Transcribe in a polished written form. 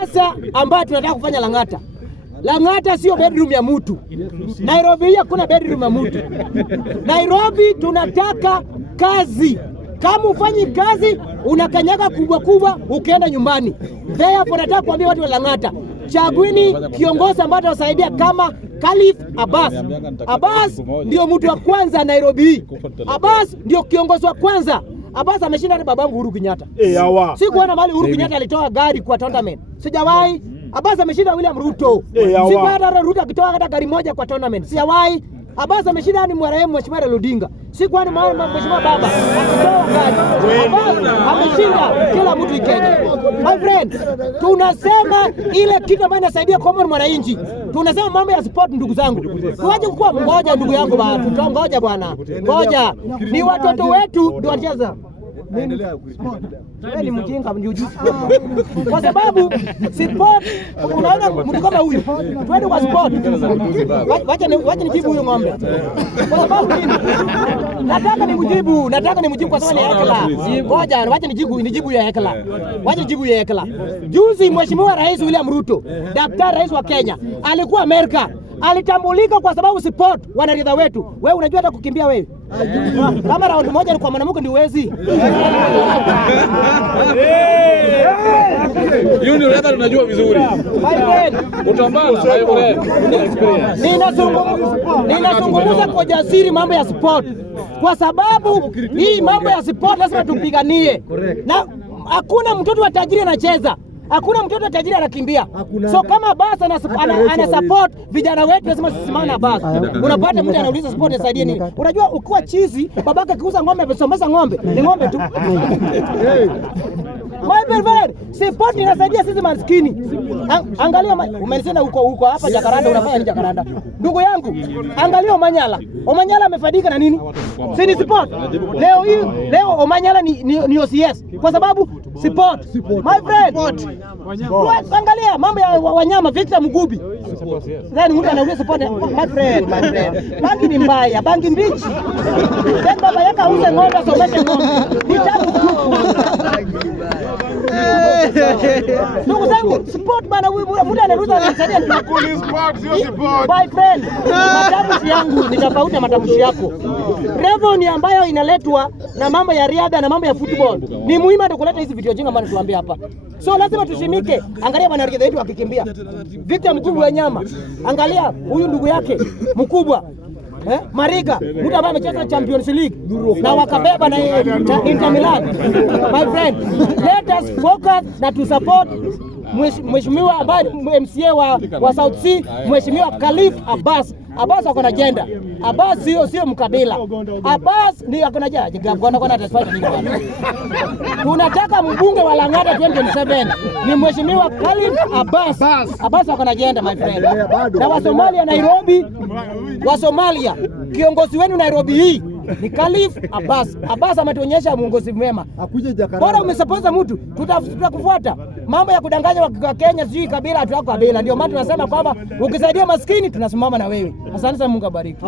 Sasa ambayo tunataka kufanya Lang'ata. Lang'ata sio bedroom ya mtu. Nairobi hii hakuna bedroom ya mtu. Nairobi tunataka kazi. Kama ufanyi kazi unakanyaga kubwa kubwa ukienda nyumbani. Therefore nataka kuambia watu wa Lang'ata, chaguini kiongozi ambaye atasaidia kama Khalif Abbas. Abbas ndio mtu wa kwanza Nairobi. Abbas ndio kiongozi wa kwanza. Abbas ameshinda hata babangu Uhuru Kenyatta. Si kuona mali Uhuru Kenyatta alitoa gari kwa tournament. Sijawahi. Abbas ameshinda William Ruto. Si kuona Ruto akitoa hata gari moja kwa tournament. Sijawahi. Abbas ameshinda ni marehemu Mheshimiwa Odinga. Si kuona Mheshimiwa baba akitoa gari. Abbas ameshinda kila mtu Kenya. My friend, tunasema ile kitu ambayo inasaidia common mwananchi. Tunasema mambo ya sport ndugu zangu. Tuache kuwa mmoja ndugu yangu bwana. Tutongoja bwana. Ngoja. Ni watoto wetu ndio wanacheza. Wewe ni mjinga mjuzi. Kwa sababu sport unaona mtu kama huyu. Twende kwa sport. Wacha nijibu huyo ng'ombe. Kwa sababu nini? Nataka nimjibu kwa sababu ni hekla. Ngoja wacha nijibu ya hekla. Wacha nijibu ya hekla. Juzi Mheshimiwa Rais William Ruto, daktari rais wa Kenya, alikuwa Amerika. Alitambulika kwa sababu sport wanariadha wetu. Wewe unajua hata kukimbia wewe? Kama round moja ni kwa mwanamke ndio uwezi. Hiyo ndio hata tunajua vizuri. Utambana ninazungumza kwa jasiri mambo ya sport. Kwa sababu hii mambo ya sport lazima tupiganie. Na hakuna mtoto wa tajiri anacheza. Hakuna mtoto tajiri anakimbia. So kama Abbas ana support vijana wetu lazima tusimame na Abbas. Unapata mtu anauliza sport inasaidie nini? Unajua ukiwa chizi babaka akiuza ng'ombe amesomesha ng'ombe. Ni ng'ombe tu. My friend, sport inasaidia sisi maskini. Angalia umesema huko hapa Jakaranda unafanya nini Jakaranda? Ndugu yangu, angalia Omanyala. Omanyala amefaidika na nini? Si ni sport. Leo Omanyala ni OCS kwa sababu sport. My friend. Angalia mambo ya wanyama Victor Mugubi. Nani mtu anauliza support? My friend. Bangi ni mbaya, bangi mbichi. Then baba yake auze ng'ombe asomeshe ng'ombe. Ni tabu tu. Ndugu zangu, sport bana mtu anauliza anasaidia my friend. Matamshi yangu ni tofauti na matamshi yako. Revenue ambayo inaletwa na mambo ya riadha na mambo ya football ni muhimu hata kuleta hizi video jinga ambazo tuambia hapa. So lazima tushimike. Angalia bwana riadha wetu akikimbia. Victor Mkubwa wa nyama. Angalia huyu ndugu yake mkubwa. Mariga, mtu ambaye amecheza Champions League na wakabeba na Inter Milan. My friend, let us focus na to support Mheshimiwa ambaye MCA wa South Sea, Mheshimiwa Khalif Abbas. Abbas ako na agenda. Abbas sio mkabila. Abbas ni ako na agenda. Kwa atasifanya nini bwana? Tunataka mbunge wa Lang'ata 2027 ni Mheshimiwa Khalif Abbas. Abbas ako na agenda my friend. Na wa Somalia Nairobi, wa Somalia kiongozi wenu Nairobi hii ni Khalif Abbas. Abbas ametuonyesha muongozi mwema. Akuje Jakarta. Bora umesupport mtu, tutakufuata. Mambo ya kudanganya wa Kenya sijui kabila hatu kabila. Ndio maana tunasema kwamba ukisaidia maskini tunasimama na wewe. Asante sana, Mungu abariki.